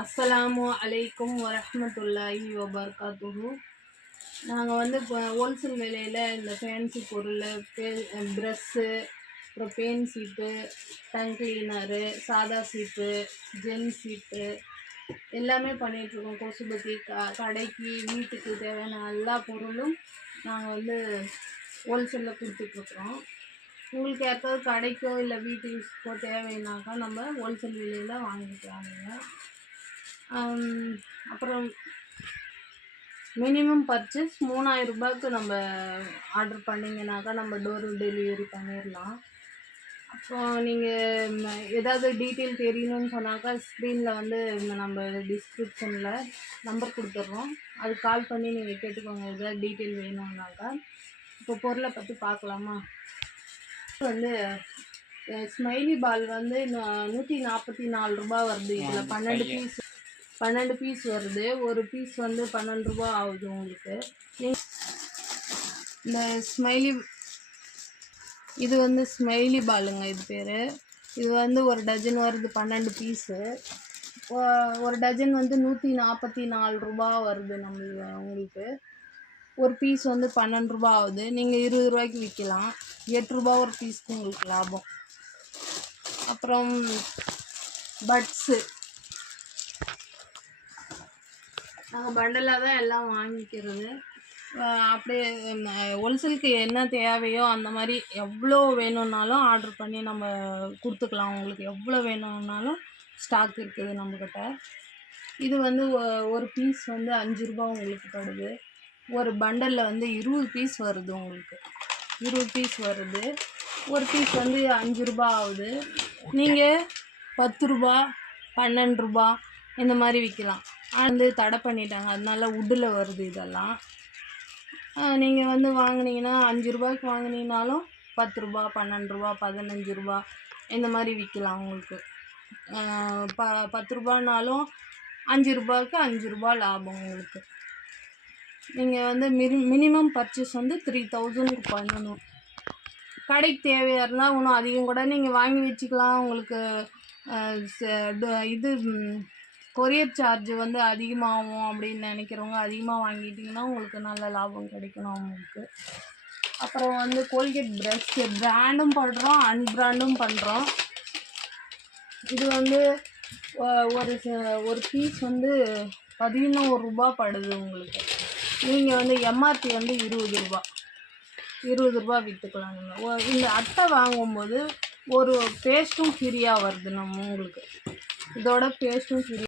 அஸ்ஸலாமு அலைக்கும் வரஹ்மத்துல்லாஹி வபரகாத்துஹு. நாங்கள் வந்து இப்போ ஹோல்சேல் விலையில் இந்த ஃபேன்சி பொருள், ப்ரெஷ்ஷு, அப்புறம் பேன் சீப்பு, டங் கிளீனரு, சாதா சீப்பு, ஜெல் சீப்பு எல்லாமே பண்ணிகிட்ருக்கோம். கொசுபத்தி கடைக்கு வீட்டுக்கு தேவையான எல்லா பொருளும் நாங்கள் வந்து ஹோல்சேலில் கொடுத்துட்ருக்குறோம். உங்களுக்கு யாருக்காவது கடைக்கோ இல்லை வீட்டு யூஸ்க்கோ தேவைன்னாக்கா நம்ம ஹோல்சேல் விலையில் வாங்கிக்கலாம். நீங்கள் அப்புறம் மினிமம் பர்ச்சேஸ் 3000 ரூபாய்க்கு நம்ம ஆர்டர் பண்ணிங்கனாக்கா நம்ம டோர் டெலிவரி பண்ணிடலாம். அப்புறம் நீங்கள் ஏதாவது டீட்டெயில் தெரியணும்னு சொன்னாக்கா ஸ்க்ரீனில் வந்து நம்ம டிஸ்கிரிப்ஷனில் நம்பர் கொடுத்துட்றோம். அது கால் பண்ணி நீங்கள் கேட்டுக்கோங்க ஏதாவது டீட்டெயில் வேணும்னாக்கா. இப்போ பொருளை பற்றி பார்க்கலாமா? வந்து ஸ்மைலி பால் வந்து 144 ரூபா வருது. இதில் 12 பீஸ் வருது. ஒரு பீஸ் வந்து 12 ரூபா ஆகுது உங்களுக்கு. இந்த இது வந்து ஸ்மைலி பாலுங்க, இது பேர். இது வந்து ஒரு டஜன் வருது, 12 பீஸு. ஒரு டஜன் வந்து 144 ரூபா வருது உங்களுக்கு. ஒரு பீஸ் வந்து 12 ரூபா ஆகுது. நீங்கள் 20 ரூபாய்க்கு விற்கலாம். 8 ரூபா ஒரு பீஸ்க்கு உங்களுக்கு லாபம். அப்புறம் பட்ஸு நாங்கள் பண்டலாக தான் எல்லாம் வாங்கிக்கிறது. அப்படியே ஹோல்சேலுக்கு என்ன தேவையோ அந்த மாதிரி எவ்வளோ வேணும்னாலும் ஆர்டர் பண்ணி நம்ம கொடுத்துக்கலாம். உங்களுக்கு எவ்வளோ வேணும்னாலும் ஸ்டாக் இருக்குது நம்மக்கிட்ட. இது வந்து ஒரு பீஸ் வந்து 5 ரூபா உங்களுக்கு படுது. ஒரு பண்டலில் வந்து 20 பீஸ் வருது உங்களுக்கு. 20 பீஸ் வருது. ஒரு பீஸ் வந்து 5 ரூபா ஆகுது. நீங்கள் 10 ரூபா 12 ரூபா இந்த மாதிரி விற்கலாம். வந்து தடை பண்ணிட்டாங்க, அதனால உட்டில் வருது இதெல்லாம். நீங்கள் வந்து வாங்கினீங்கன்னா 5 ரூபாய்க்கு வாங்கினீங்கனாலும் 10 ரூபா 12 ரூபா 15 ரூபா இந்த மாதிரி விற்கலாம். உங்களுக்கு 10 ரூபானாலும் 5 ரூபாய்க்கு 5 ரூபா லாபம் உங்களுக்கு. நீங்கள் வந்து மினிமம் பர்ச்சேஸ் வந்து 3000 பண்ணணும். கடைக்கு தேவையாக இருந்தால் இன்னும் அதிகம் கூட நீங்கள் வாங்கி வச்சுக்கலாம். உங்களுக்கு இது கொரியர் சார்ஜ் வந்து அதிகமாகும் அப்படின்னு நினைக்கிறவங்க அதிகமாக வாங்கிட்டிங்கன்னா உங்களுக்கு நல்ல லாபம் கிடைக்கணும் அவங்களுக்கு. அப்புறம் வந்து கோல்கேட் ப்ரஷ்ஷு பிராண்டும் பண்ணுறோம், அன்பிராண்டும் பண்ணுறோம். இது வந்து ஒரு பீஸ் வந்து 11 ரூபா படுது உங்களுக்கு. நீங்கள் வந்து எம்ஆர்பி வந்து 20 ரூபா விற்றுக்கலாம். நீங்கள் இந்த அட்டை வாங்கும்போது ஒரு பேஸ்ட்டும் ஃப்ரீயாக வருது உங்களுக்கு. இதோட பேஸ்ட்டும் ஃப்ரீ.